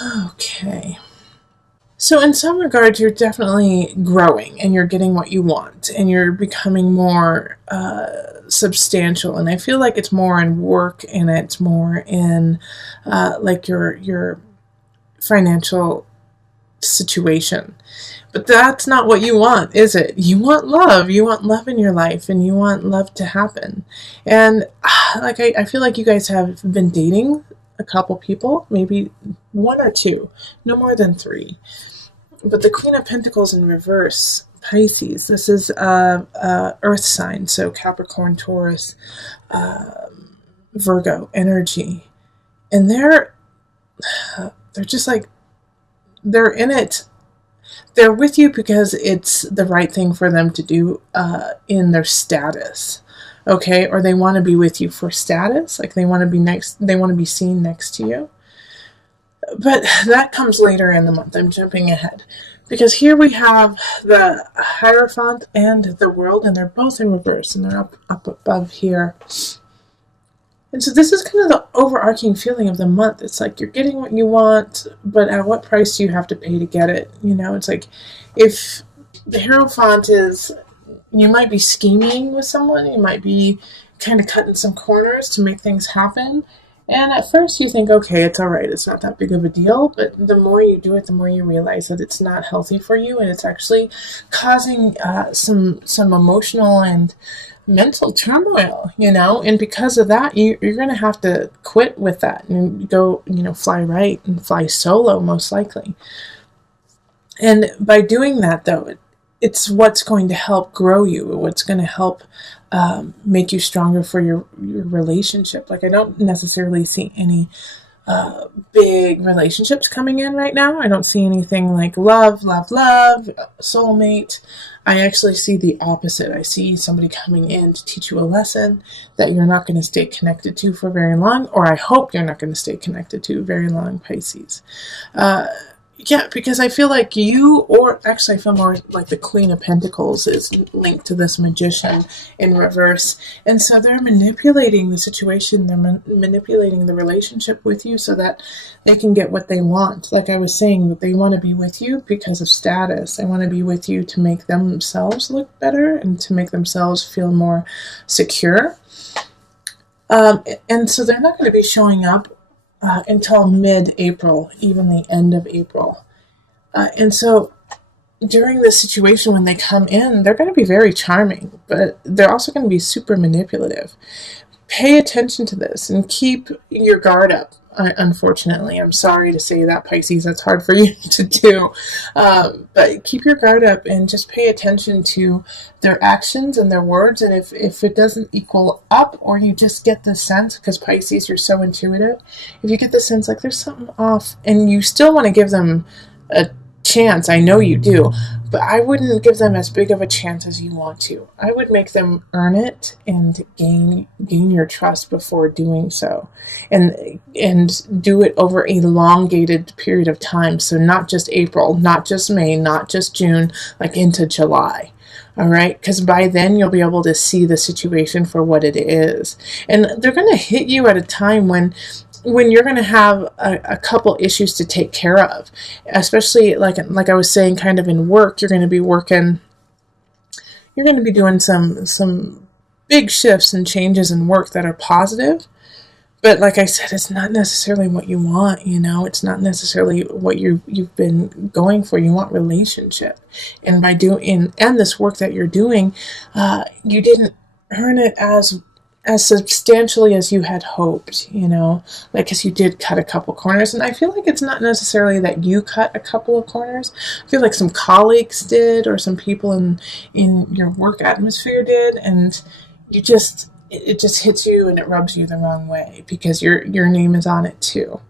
Okay. So in some regards, you're definitely growing and you're getting what you want and you're becoming more substantial. And I feel like it's more in work and it's more in like your financial situation. But that's not what you want, is it? You want love. You want love in your life and you want love to happen. And like I feel like you guys have been dating a couple people, maybe one or two, no more than three. But the Queen of Pentacles in reverse, Pisces, this is Earth sign, so Capricorn, Taurus, Virgo energy. And they're just like, they're in it. They're with you because it's the right thing for them to do in their status. Okay, or they want to be with you for status, like they want to be next, they want to be seen next to you. But that comes later in the month. I'm jumping ahead. Because here we have the Hierophant and the World, and they're both in reverse, and they're up above here. And so this is kind of the overarching feeling of the month. It's like you're getting what you want, but at what price do you have to pay to get it? You know, it's like if the Hierophant is, you might be scheming with someone, you might be kind of cutting some corners to make things happen. And at first you think, okay, it's all right, it's not that big of a deal. But the more you do it, the more you realize that it's not healthy for you, and it's actually causing some emotional and mental turmoil, you know. And because of that, you're going to have to quit with that and go, you know, fly right and fly solo, most likely. And by doing that, though, it's what's going to help grow you, what's going to help make you stronger for your relationship. Like, I don't necessarily see any big relationships coming in right now. I don't see anything like love, soulmate. I actually see the opposite. I see somebody coming in to teach you a lesson that you're not going to stay connected to for very long, or I hope you're not going to stay connected to very long, Pisces. Yeah, because I feel like you, or actually I feel more like the Queen of Pentacles is linked to this Magician in reverse. And so they're manipulating the situation, they're manipulating the relationship with you so that they can get what they want. Like I was saying, that they want to be with you because of status. They want to be with you to make themselves look better and to make themselves feel more secure. And so they're not going to be showing up until mid-April, even the end of April. And so during this situation, when they come in, they're going to be very charming, but they're also going to be super manipulative. Pay attention to this and keep your guard up. Unfortunately, I'm sorry to say that, Pisces, that's hard for you to do. But keep your guard up and just pay attention to their actions and their words. And if it doesn't equal up, or you just get the sense, because Pisces, you're so intuitive, if you get the sense like there's something off and you still want to give them a chance, I know you do, but I wouldn't give them as big of a chance as you want to. I would make them earn it and gain your trust before doing so, and do it over a elongated period of time. So not just April, not just May, not just June, like into July. All right, because by then you'll be able to see the situation for what it is, and they're going to hit you at a time when you're going to have a couple issues to take care of, especially like I was saying, kind of in work. You're going to be doing some big shifts and changes in work that are positive. But like I said, it's not necessarily what you want, you know. It's not necessarily what you've been going for. You want relationship, and by doing and this work that you're doing, you didn't earn it as substantially as you had hoped, you know, like, because you did cut a couple corners. And I feel like it's not necessarily that you cut a couple of corners. I feel like some colleagues did, or some people in your work atmosphere did, and you just, it just hits you and it rubs you the wrong way because your name is on it too.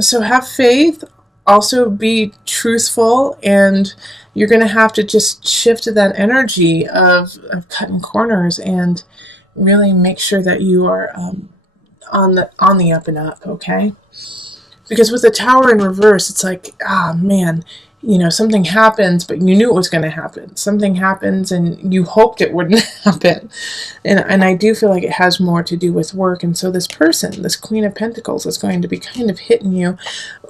So have faith. Also be truthful, and you're going to have to just shift to that energy of cutting corners and really make sure that you are on the up and up, okay? Because with the Tower in reverse, it's like, man, something happens, but you knew it was going to happen. Something happens and you hoped it wouldn't happen. And I do feel like it has more to do with work. And so this person, this Queen of Pentacles, is going to be kind of hitting you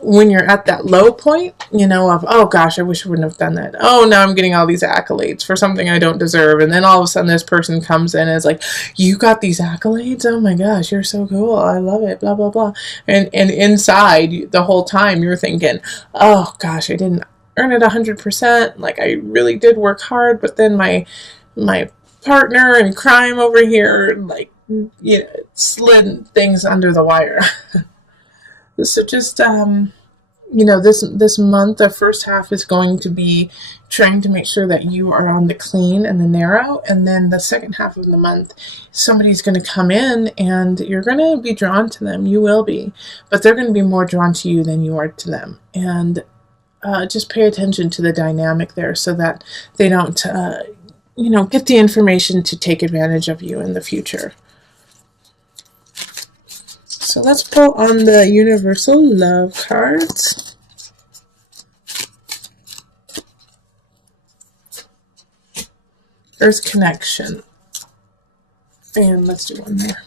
when you're at that low point, of, oh gosh, I wish I wouldn't have done that. Oh, now I'm getting all these accolades for something I don't deserve. And then all of a sudden this person comes in and is like, you got these accolades? Oh my gosh, you're so cool. I love it, blah, blah, blah. And inside the whole time you're thinking, oh gosh, I didn't earn it 100%. Like, I really did work hard, but then my partner in crime over here, like, slid things under the wire. So just this month, the first half is going to be trying to make sure that you are on the clean and the narrow, and then the second half of the month, somebody's going to come in and you're going to be drawn to them. You will be, but they're going to be more drawn to you than you are to them. And just pay attention to the dynamic there so that they don't, get the information to take advantage of you in the future. So let's pull on the Universal Love cards. Earth Connection. And let's do one there.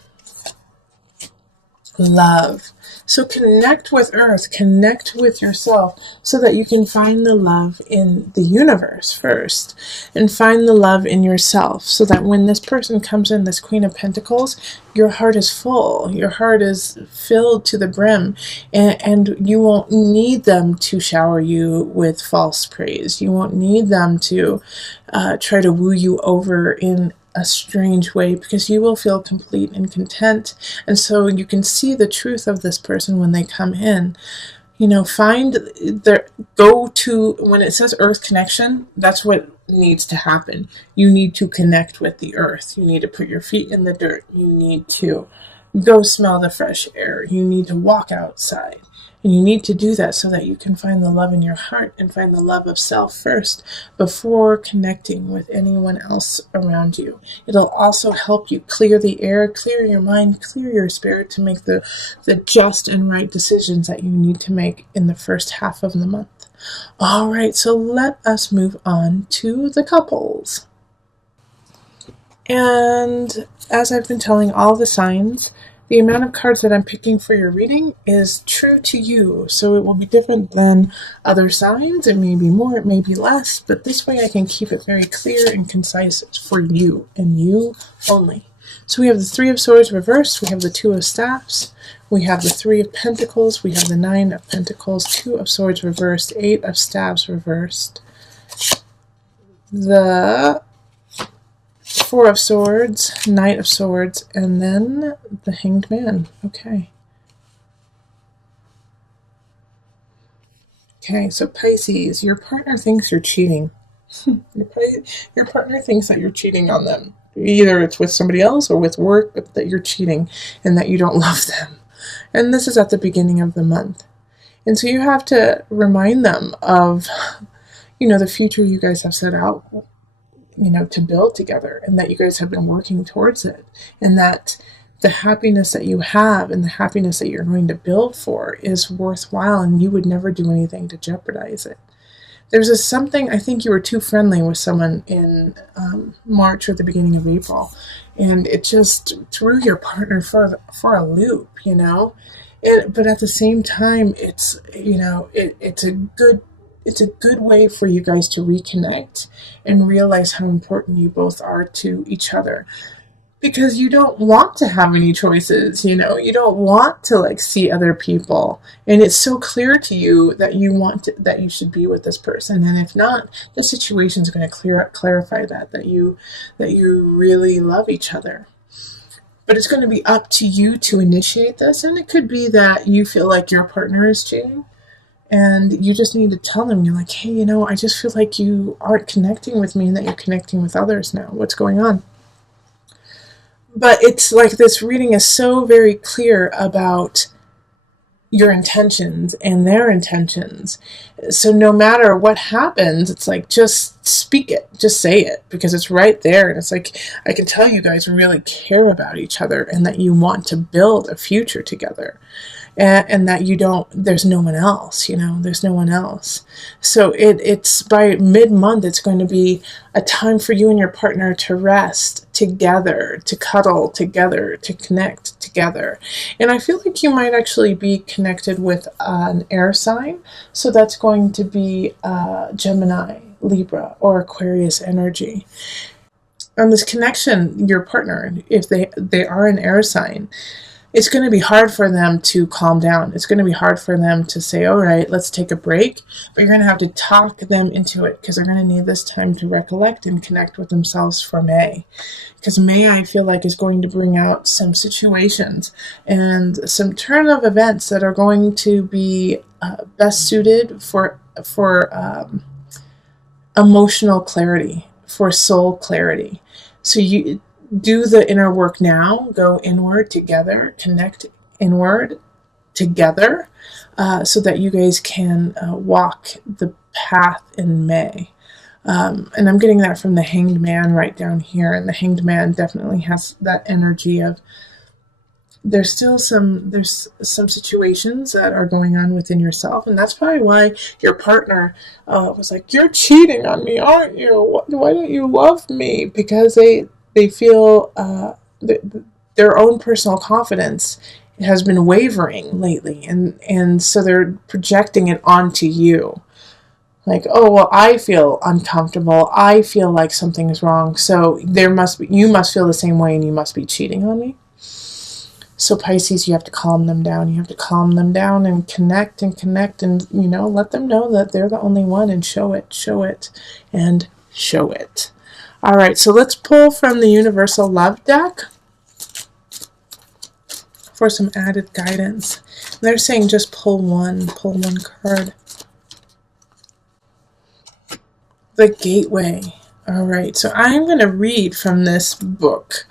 Love. So connect with Earth, connect with yourself so that you can find the love in the universe first, and find the love in yourself so that when this person comes in, this Queen of Pentacles, your heart is full, your heart is filled to the brim, and you won't need them to shower you with false praise. You won't need them to try to woo you over in a strange way, because you will feel complete and content. And so you can see the truth of this person when they come in. Find go to, when it says Earth Connection, that's what needs to happen. You need to connect with the earth. You need to put your feet in the dirt. You need to go smell the fresh air. You need to walk outside. And you need to do that so that you can find the love in your heart and find the love of self first before connecting with anyone else around you. It'll also help you clear the air, clear your mind, clear your spirit to make the just and right decisions that you need to make in the first half of the month. All right, so let us move on to the couples. And as I've been telling all the signs, the amount of cards that I'm picking for your reading is true to you, so it will be different than other signs. It may be more, it may be less, but this way I can keep it very clear and concise for you and you only. So we have the Three of Swords reversed, we have the Two of Staffs, we have the Three of Pentacles, we have the Nine of Pentacles, Two of Swords reversed, Eight of Staves reversed, the Four of Swords, Knight of Swords, and then the Hanged Man. Okay. Okay, so Pisces, your partner thinks you're cheating. Your partner thinks that you're cheating on them. Either it's with somebody else or with work, but that you're cheating and that you don't love them. And this is at the beginning of the month. And so you have to remind them of, the future you guys have set out to build together, and that you guys have been working towards it, and that the happiness that you have and the happiness that you're going to build for is worthwhile, and you would never do anything to jeopardize it. There's something, I think you were too friendly with someone in March or the beginning of April, and it just threw your partner for a loop, but at the same time, it's it's a good way for you guys to reconnect and realize how important you both are to each other. Because you don't want to have any choices, you don't want to see other people. And it's so clear to you that that you should be with this person. And if not, the situation is going to clarify that you really love each other. But it's going to be up to you to initiate this. And it could be that you feel like your partner is cheating. And you just need to tell them, you're like, hey, I just feel like you aren't connecting with me and that you're connecting with others now. What's going on? But it's like this reading is so very clear about your intentions and their intentions. So no matter what happens, it's like, just speak it, just say it, because it's right there. And it's like, I can tell you guys really care about each other and that you want to build a future together. and that you don't, there's no one else, there's no one else. So it's by mid-month, it's going to be a time for you and your partner to rest together, to cuddle together, to connect together. And I feel like you might actually be connected with an air sign. So that's going to be Gemini, Libra, or Aquarius energy. And this connection, your partner, if they are an air sign, it's going to be hard for them to calm down. It's going to be hard for them to say, all right, let's take a break. But you're going to have to talk them into it, because they're going to need this time to recollect and connect with themselves for May. Because May, I feel like, is going to bring out some situations and some turn of events that are going to be best suited for emotional clarity, for soul clarity. So you do the inner work now, go inward together, connect inward together, so that you guys can walk the path in May. And I'm getting that from the Hanged Man right down here. And the Hanged Man definitely has that energy of, there's some situations that are going on within yourself, and that's probably why your partner was like, "You're cheating on me, aren't you? Why don't you love me?" Because they feel their own personal confidence has been wavering lately, and so they're projecting it onto you. Like, oh, well, I feel uncomfortable. I feel like something is wrong. So you must feel the same way, and you must be cheating on me. So Pisces, you have to calm them down. You have to calm them down and connect and let them know that they're the only one, and show it, and show it. All right, so let's pull from the Universal Love deck for some added guidance. They're saying just pull one card. The Gateway. All right, so I'm going to read from this book.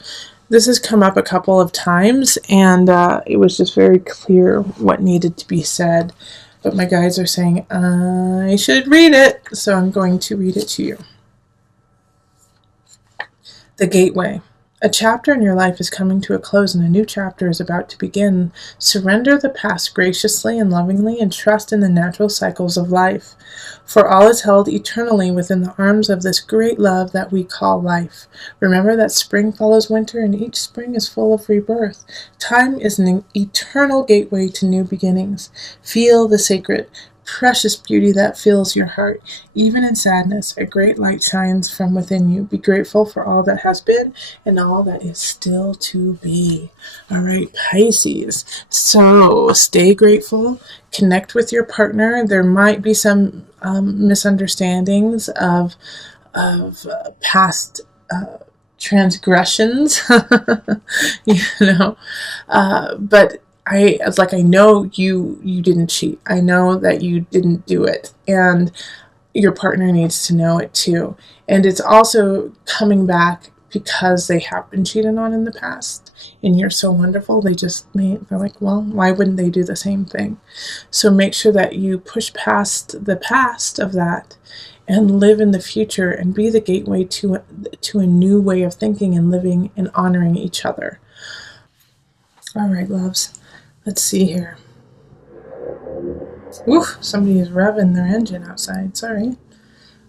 This has come up a couple of times, and it was just very clear what needed to be said. But my guides are saying I should read it, so I'm going to read it to you. The Gateway. A chapter in your life is coming to a close, and a new chapter is about to begin. Surrender the past graciously and lovingly, and trust in the natural cycles of life. For all is held eternally within the arms of this great love that we call life. Remember that spring follows winter, and each spring is full of rebirth. Time is an eternal gateway to new beginnings. Feel the sacred, precious beauty that fills your heart. Even in sadness, a great light shines from within you. Be grateful for all that has been and all that is still to be. All right, Pisces. So stay grateful. Connect with your partner. There might be some misunderstandings of past transgressions, but I know you didn't cheat. I know that you didn't do it, and your partner needs to know it too. And it's also coming back because they have been cheated on in the past, and you're so wonderful. They're like, well, why wouldn't they do the same thing? So make sure that you push past the past of that and live in the future, and be the gateway to a new way of thinking and living and honoring each other. All right, loves. Let's see here. Oof, somebody is revving their engine outside. Sorry.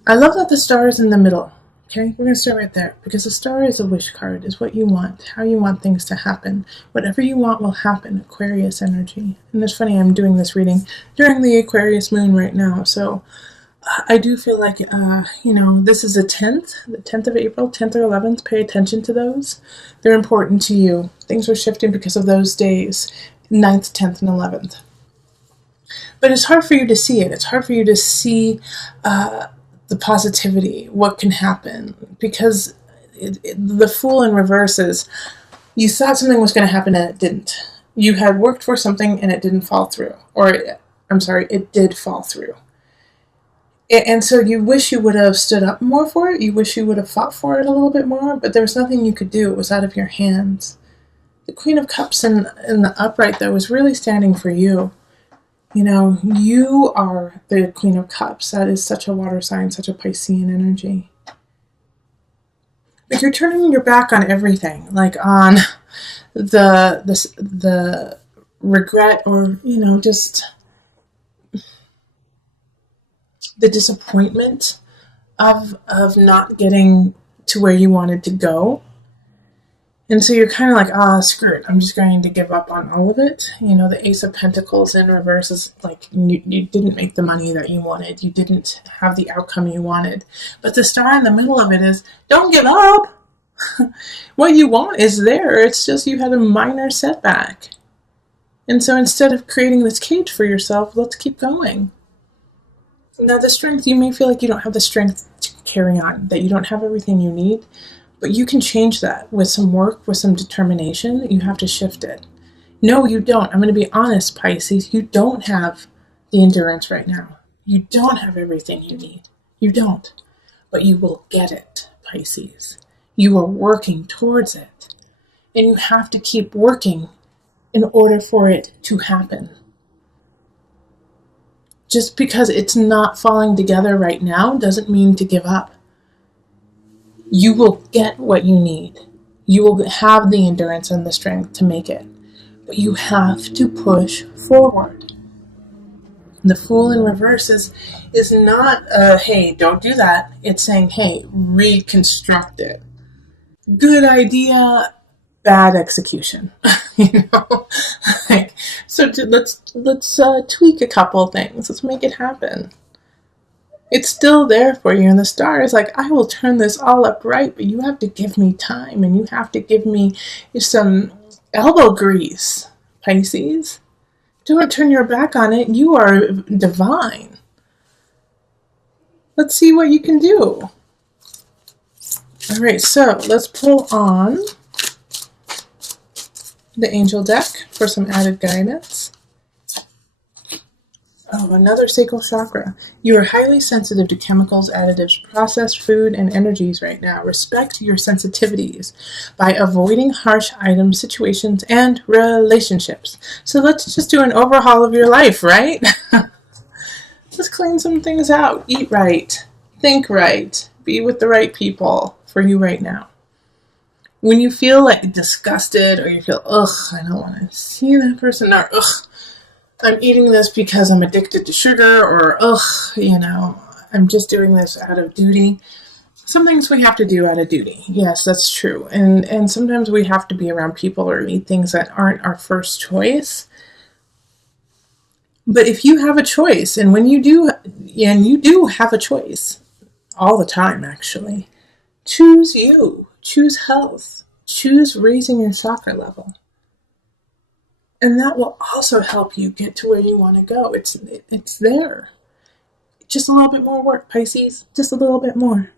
I love that the star is in the middle. Okay, we're going to start right there, because the star is a wish card, is what you want, how you want things to happen. Whatever you want will happen, Aquarius energy. And it's funny, I'm doing this reading during the Aquarius moon right now, so I do feel like, this is the 10th of April, 10th or 11th. Pay attention to those. They're important to you. Things are shifting because of those days, 9th, 10th, and 11th. But it's hard for you to see it. It's hard for you to see the positivity, what can happen, because the Fool in reverse is, you thought something was going to happen and it didn't. You had worked for something and it didn't fall through. It did fall through. And so you wish you would have stood up more for it. You wish you would have fought for it a little bit more, but there was nothing you could do. It was out of your hands. The Queen of Cups in the upright, though, is really standing for you. You are the Queen of Cups. That is such a water sign, such a Piscean energy. But you're turning your back on everything, like on the regret or, just the disappointment of not getting to where you wanted to go. And so you're kind of like, screw it. I'm just going to give up on all of it. The Ace of Pentacles in reverse is like you didn't make the money that you wanted. You didn't have the outcome you wanted. But the star in the middle of it is, don't give up. What you want is there. It's just you had a minor setback. And so instead of creating this cage for yourself, let's keep going. Now, the strength, you may feel like you don't have the strength to carry on, that you don't have everything you need, but you can change that with some work, with some determination. You have to shift it. No, you don't. I'm going to be honest, Pisces. You don't have the endurance right now. You don't have everything you need. You don't. But you will get it, Pisces. You are working towards it. And you have to keep working in order for it to happen. Just because it's not falling together right now doesn't mean to give up. You will get what you need. You will have the endurance and the strength to make it. But you have to push forward. The Fool in reverse is not, hey, don't do that. It's saying, hey, reconstruct it. Good idea, bad execution. So let's tweak a couple things. Let's make it happen. It's still there for you, and the star is like, I will turn this all up right, but you have to give me time, and you have to give me some elbow grease, Pisces. Don't turn your back on it. You are divine. Let's see what you can do. All right, so let's pull on the angel deck for some added guidance. Oh, another sacral chakra. You are highly sensitive to chemicals, additives, processed food, and energies right now. Respect your sensitivities by avoiding harsh items, situations, and relationships. So let's just do an overhaul of your life, right? Let's clean some things out. Eat right. Think right. Be with the right people for you right now. When you feel like disgusted or you feel, I don't want to see that person, or I'm eating this because I'm addicted to sugar, or I'm just doing this out of duty. Some things we have to do out of duty. Yes, that's true. And sometimes we have to be around people or eat things that aren't our first choice. But if you have a choice, and when you do, and you do have a choice all the time, actually, choose you, choose health, choose raising your chakra level. And that will also help you get to where you want to go. It's there. Just a little bit more work, Pisces. Just a little bit more.